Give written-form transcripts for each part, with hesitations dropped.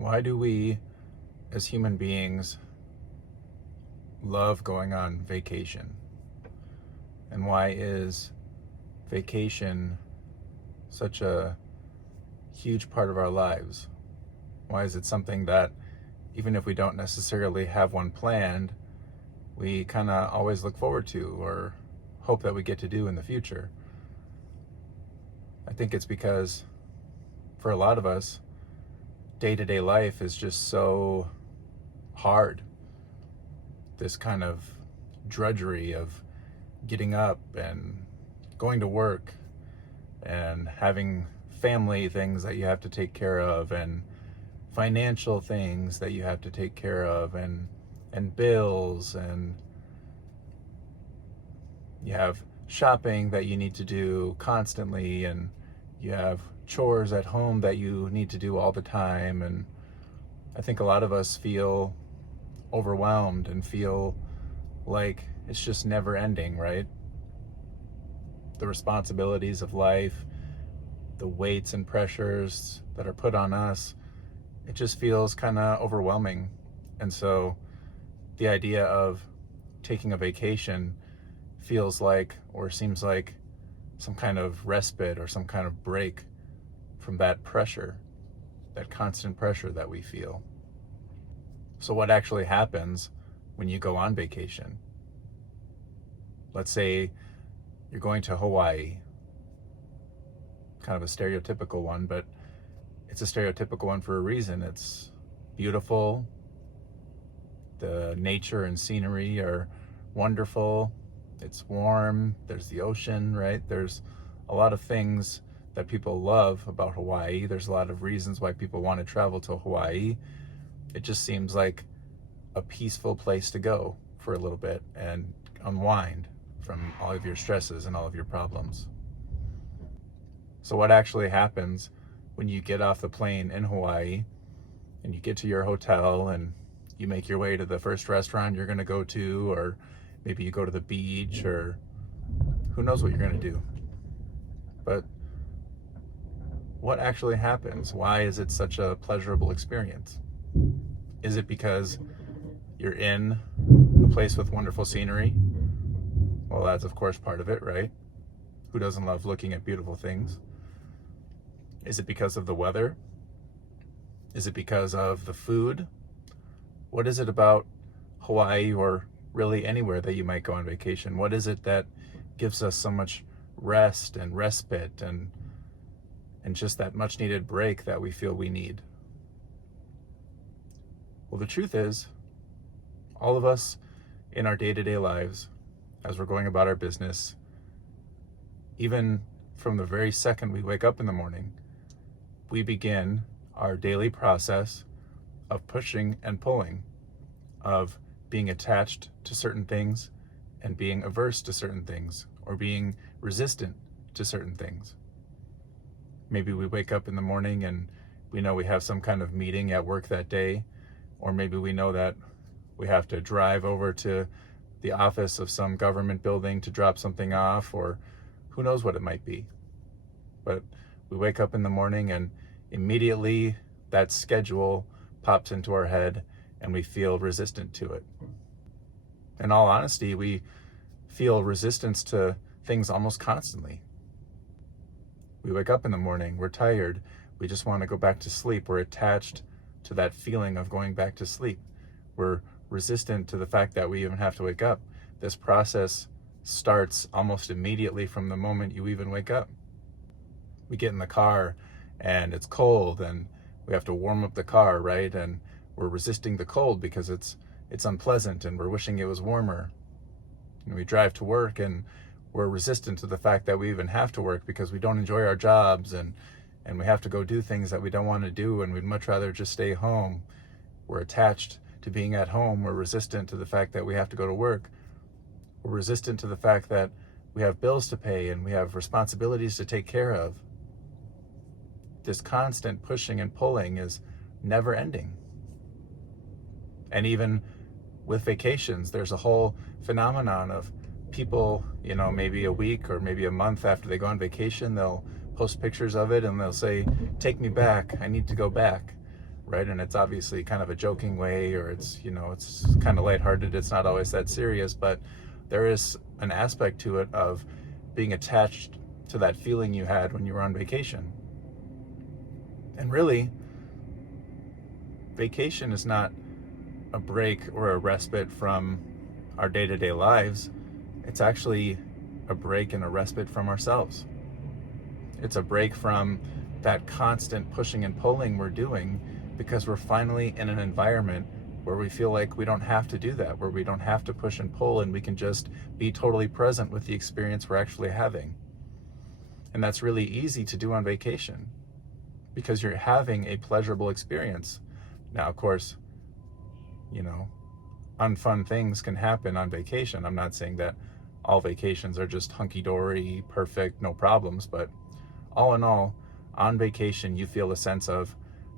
Why do we, as human beings, love going on vacation? And why is vacation such a huge part of our lives? Why is it something that, even if we don't necessarily have one planned, we kind of always look forward to or hope that we get to do in the future? I think it's because for a lot of us, day-to-day life is just so hard. This kind of drudgery of getting up and going to work and having family things that you have to take care of and financial things that you have to take care of and bills, and you have shopping that you need to do constantly, and you have chores at home that you need to do all the time. And I think a lot of us feel overwhelmed and feel like it's just never ending, right? The responsibilities of life, the weights and pressures that are put on us, it just feels kind of overwhelming. And so the idea of taking a vacation feels like, or seems like, some kind of respite or some kind of break from that pressure, that constant pressure that we feel. So what actually happens when you go on vacation? Let's say you're going to Hawaii. Kind of a stereotypical one, but it's a stereotypical one for a reason. It's beautiful. The nature and scenery are wonderful. It's warm. There's the ocean, right? There's a lot of things that people love about Hawaii. There's a lot of reasons why people want to travel to Hawaii. It just seems like a peaceful place to go for a little bit and unwind from all of your stresses and all of your problems. So what actually happens when you get off the plane in Hawaii and you get to your hotel and you make your way to the first restaurant you're going to go to, or maybe you go to the beach, or who knows what you're going to do. But what actually happens? Why is it such a pleasurable experience? Is it because you're in a place with wonderful scenery? Well, that's of course part of it, right? Who doesn't love looking at beautiful things? Is it because of the weather? Is it because of the food? What is it about Hawaii, or really anywhere that you might go on vacation? What is it that gives us so much rest and respite and just that much needed break that we feel we need? Well, the truth is, all of us in our day-to-day lives, as we're going about our business, even from the very second we wake up in the morning, we begin our daily process of pushing and pulling, of being attached to certain things and being averse to certain things, or being resistant to certain things. Maybe we wake up in the morning and we know we have some kind of meeting at work that day, or maybe we know that we have to drive over to the office of some government building to drop something off, or who knows what it might be. But we wake up in the morning and immediately that schedule pops into our head and we feel resistant to it. In all honesty, we feel resistance to things almost constantly. We wake up in the morning, we're tired, we just want to go back to sleep. We're attached to that feeling of going back to sleep. We're resistant to the fact that we even have to wake up. This process starts almost immediately from the moment you even wake up. We get in the car and it's cold and we have to warm up the car, right? And we're resisting the cold because it's unpleasant and we're wishing it was warmer. And we drive to work and we're resistant to the fact that we even have to work because we don't enjoy our jobs, and we have to go do things that we don't want to do, and we'd much rather just stay home. We're attached to being at home. We're resistant to the fact that we have to go to work. We're resistant to the fact that we have bills to pay and we have responsibilities to take care of. This constant pushing and pulling is never ending. And even with vacations, there's a whole phenomenon of people, maybe a week or maybe a month after they go on vacation, they'll post pictures of it and they'll say, "Take me back, I need to go back," right? And it's obviously kind of a joking way, or it's, it's kind of lighthearted. It's not always that serious, but there is an aspect to it of being attached to that feeling you had when you were on vacation. And really, vacation is not a break or a respite from our day-to-day lives. It's actually a break and a respite from ourselves. It's a break from that constant pushing and pulling we're doing, because we're finally in an environment where we feel like we don't have to do that, where we don't have to push and pull, and we can just be totally present with the experience we're actually having. And that's really easy to do on vacation, because you're having a pleasurable experience. Now, of course, unfun things can happen on vacation. I'm not saying that all vacations are just hunky-dory, perfect, no problems, but all in all, on vacation, you feel a sense of,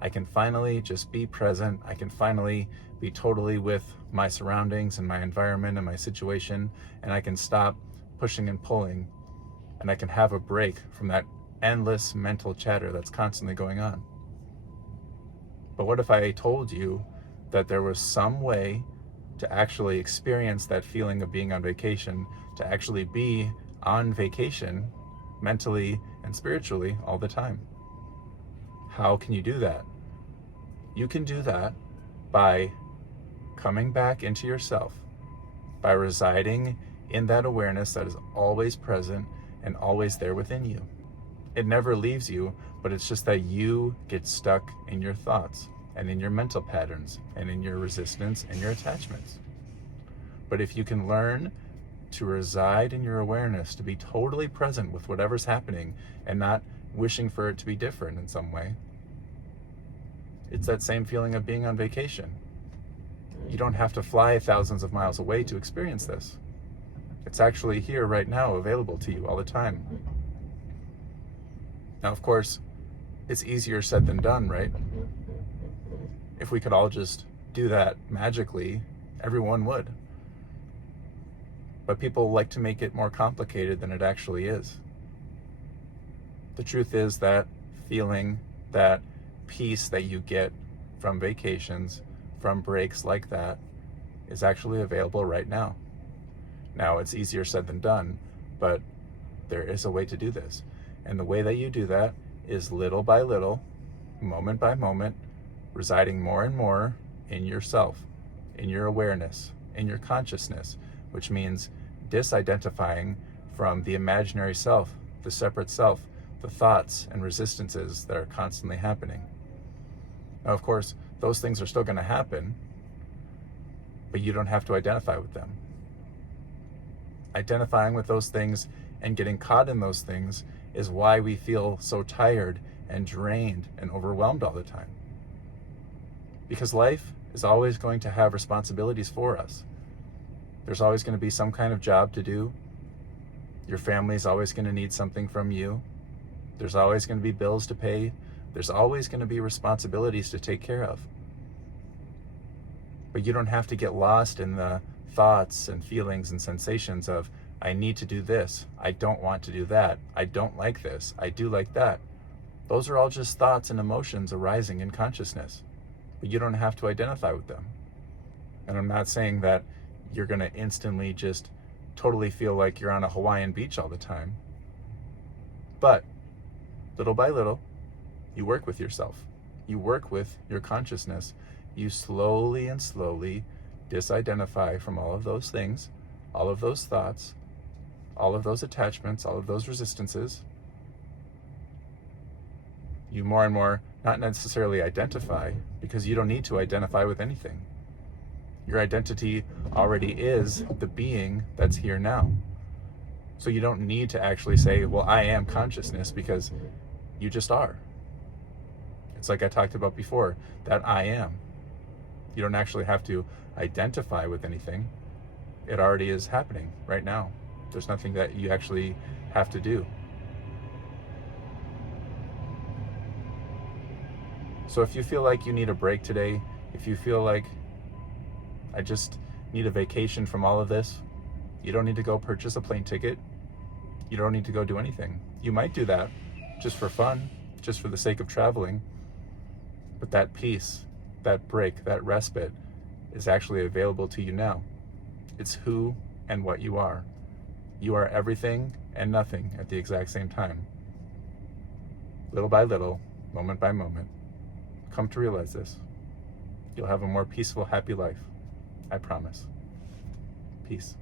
I can finally just be present. I can finally be totally with my surroundings and my environment and my situation, and I can stop pushing and pulling, and I can have a break from that endless mental chatter that's constantly going on. But what if I told you that there was some way to actually experience that feeling of being on vacation, to actually be on vacation mentally and spiritually all the time? How can you do that? You can do that by coming back into yourself, by residing in that awareness that is always present and always there within you. It never leaves you, but it's just that you get stuck in your thoughts and in your mental patterns and in your resistance and your attachments. But if you can learn to reside in your awareness, to be totally present with whatever's happening and not wishing for it to be different in some way, it's that same feeling of being on vacation. You don't have to fly thousands of miles away to experience this. It's actually here right now, available to you all the time. Now, of course, it's easier said than done, right? If we could all just do that magically, everyone would. But people like to make it more complicated than it actually is. The truth is that feeling, that peace that you get from vacations, from breaks like that, is actually available right now. Now, it's easier said than done, but there is a way to do this. And the way that you do that is little by little, moment by moment, residing more and more in yourself, in your awareness, in your consciousness, which means disidentifying from the imaginary self, the separate self, the thoughts and resistances that are constantly happening. Now, of course, those things are still going to happen, but you don't have to identify with them. Identifying with those things and getting caught in those things is why we feel so tired and drained and overwhelmed all the time. Because life is always going to have responsibilities for us. There's always going to be some kind of job to do. Your family's always going to need something from you. There's always going to be bills to pay. There's always going to be responsibilities to take care of. But you don't have to get lost in the thoughts and feelings and sensations of, I need to do this, I don't want to do that, I don't like this, I do like that. Those are all just thoughts and emotions arising in consciousness, but you don't have to identify with them. And I'm not saying that you're going to instantly just totally feel like you're on a Hawaiian beach all the time. But little by little, you work with yourself. You work with your consciousness. You slowly and slowly disidentify from all of those things, all of those thoughts, all of those attachments, all of those resistances. You more and more not necessarily identify, because you don't need to identify with anything. Your identity already is the being that's here now. So you don't need to actually say, well, I am consciousness, because you just are. It's like I talked about before, that I am. You don't actually have to identify with anything. It already is happening right now. There's nothing that you actually have to do. So if you feel like you need a break today, if you feel like I just need a vacation from all of this, you don't need to go purchase a plane ticket. You don't need to go do anything. You might do that just for fun, just for the sake of traveling. But that peace, that break, that respite is actually available to you now. It's who and what you are. You are everything and nothing at the exact same time. Little by little, moment by moment, come to realize this. You'll have a more peaceful, happy life. I promise. Peace.